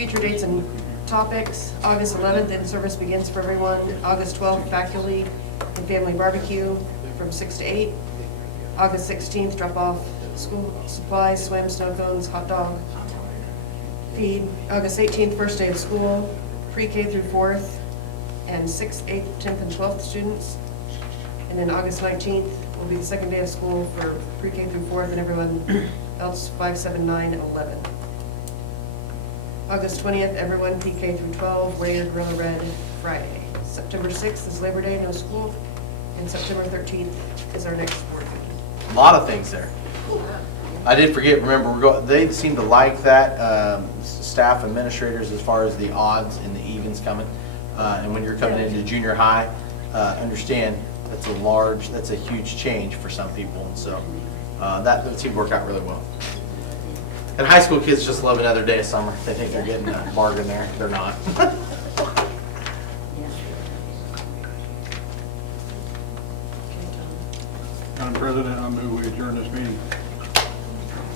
Future dates and topics, August 11th, in-service begins for everyone. August 12th, faculty and family barbecue from 6 to 8. August 16th, drop off school supplies, swim, snow cones, hot dog feed. August 18th, first day of school, pre-K through 4th, and 6th, 8th, 10th, and 12th students. And then August 19th will be the second day of school for pre-K through 4th, and everyone else 5, 7, 9, 11. August 20th, everyone PK through 12, Raider Gorilla Red Friday. September 6th is Labor Day, no school. And September 13th is our next board meeting. A lot of things there. I did forget, remember, they seem to like that, staff administrators, as far as the odds and the evens coming. And when you're coming into junior high, understand that's a huge change for some people. And so that seemed to work out really well. And high school kids just love another day of summer. They think they're getting a bargain there. They're not. Madam President, I move we adjourn this meeting.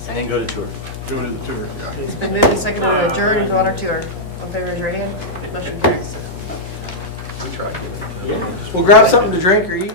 And then go to tour. Go to the tour. Yeah. It's been moved and seconded to adjourn and go on our tour. All in favor, raise your hand. Motion carries. We'll grab something to drink or eat.